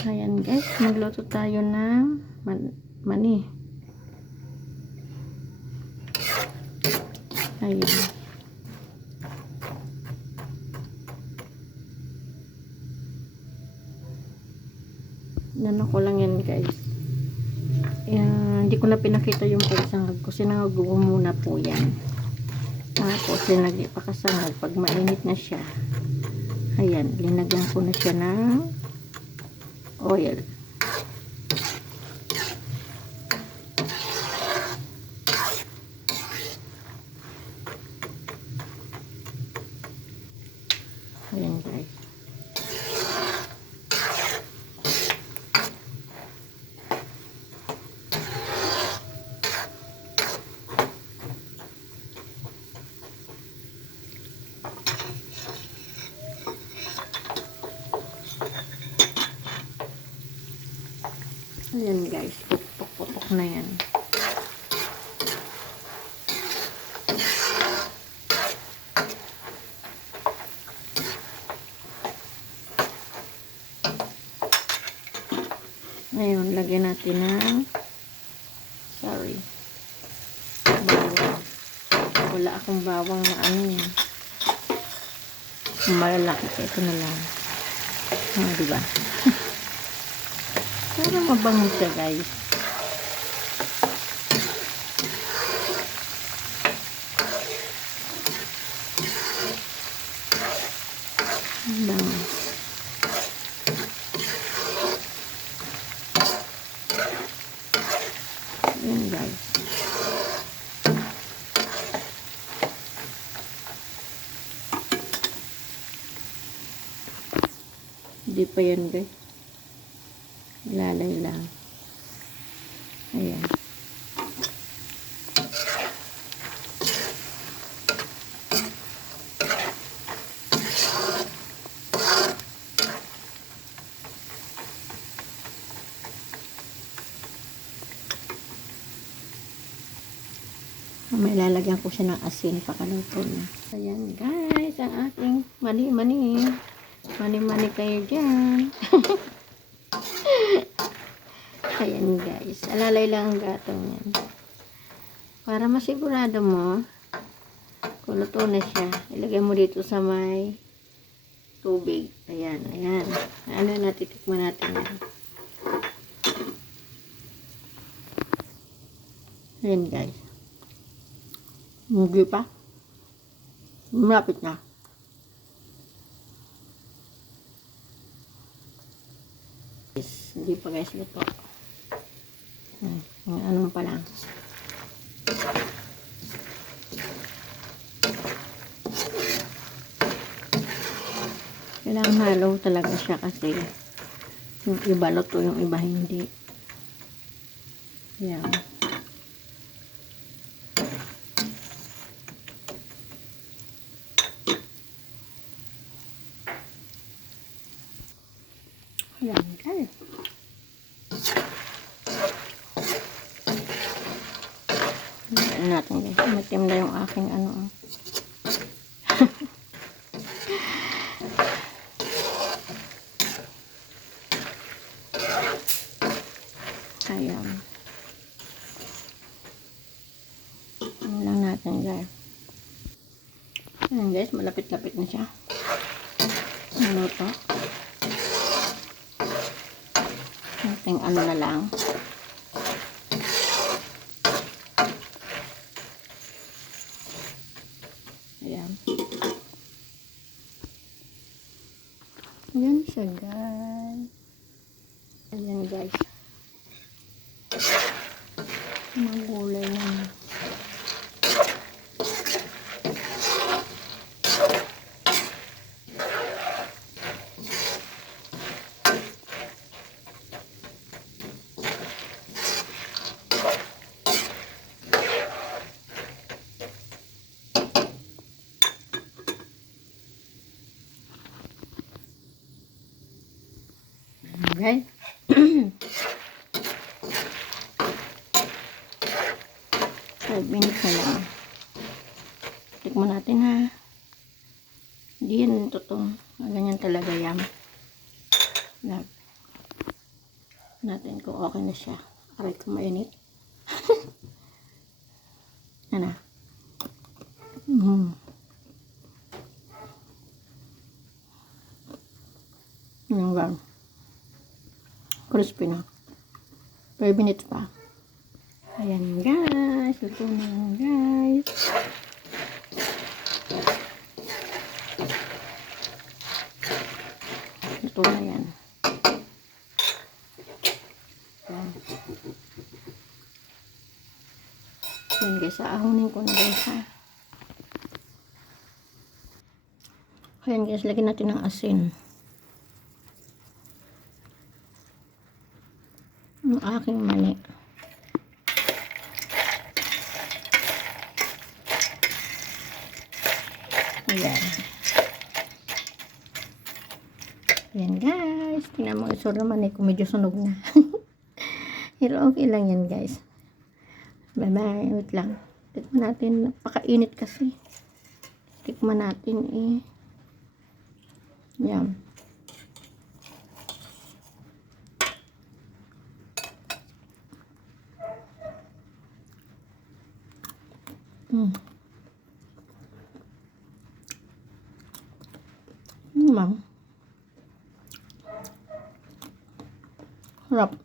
Ayan guys, magluto tayo ng mani. Ayan. Nano ko lang yan guys. Hindi ko na pinakita yung pagsangag ko. Sinangag ko muna po yan. Tapos pinagpakasangag. Pag mainit na siya, ayan, linagyan ko na siya ng oil. Ayan guys. Ayan guys, putok-putok na yan. Ngayon, lagyan natin ng bawang. Wala akong bawang na ano yan. Malalaki. Ito na lang. Diba? Para mabango siya guys. Bango. Ayan guys. Hindi pa yan guys. Lalay lang. Ayan. May lalagyan ko siya ng asin pakaluto na. Ayan guys, ang ating mani-mani kayo dyan. Ayan guys, alalay lang ang gatong yan. Para masigurado mo kung luto na siya, ilagay mo dito sa may tubig. Ayan. Ano na, titikman natin yan. Ayan guys. Mugi pa. Malapit na. Hindi pa guys luto. Anong pa lang. Kailangan halo talaga siya kasi yung iba luto, yung iba hindi. Yan. Ayan guys. Ayan natin guys. Matim na yung aking ano. Ayan. Ayan lang natin guys. Ayan guys. Malapit-lapit na siya. Maluto. Ating ano na lang. Ayan. Ayan siya guys. Ayan guys. Magulay na. Okay. 5 minutes na lang. Tikman natin ha. Hindi yan totoo. Ganyan talaga yan. natin kung okay na siya. Aray ko mainit. Ano? Yung lang. Crispy na. 5 minutes pa. Ayan guys. Luto na yan guys. Luto na yan. Ayan. Ayan guys. Aahunin ko na guys ha. Ayan guys. Lagyan natin ng asin. Ang aking mani. Ayan. Ayan guys. Tingnan mo isura mani ko. Medyo sunog na. Pero okay lang yan guys. Bye bye. Wait lang. Tikman natin. Napakainit kasi. Tikman natin eh. Yan. Mang. Harap.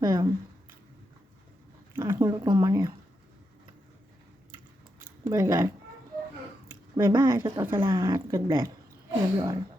Ayan. Aking lutong mani. Bye guys. Bye bye sa lahat. God bless. Love you all.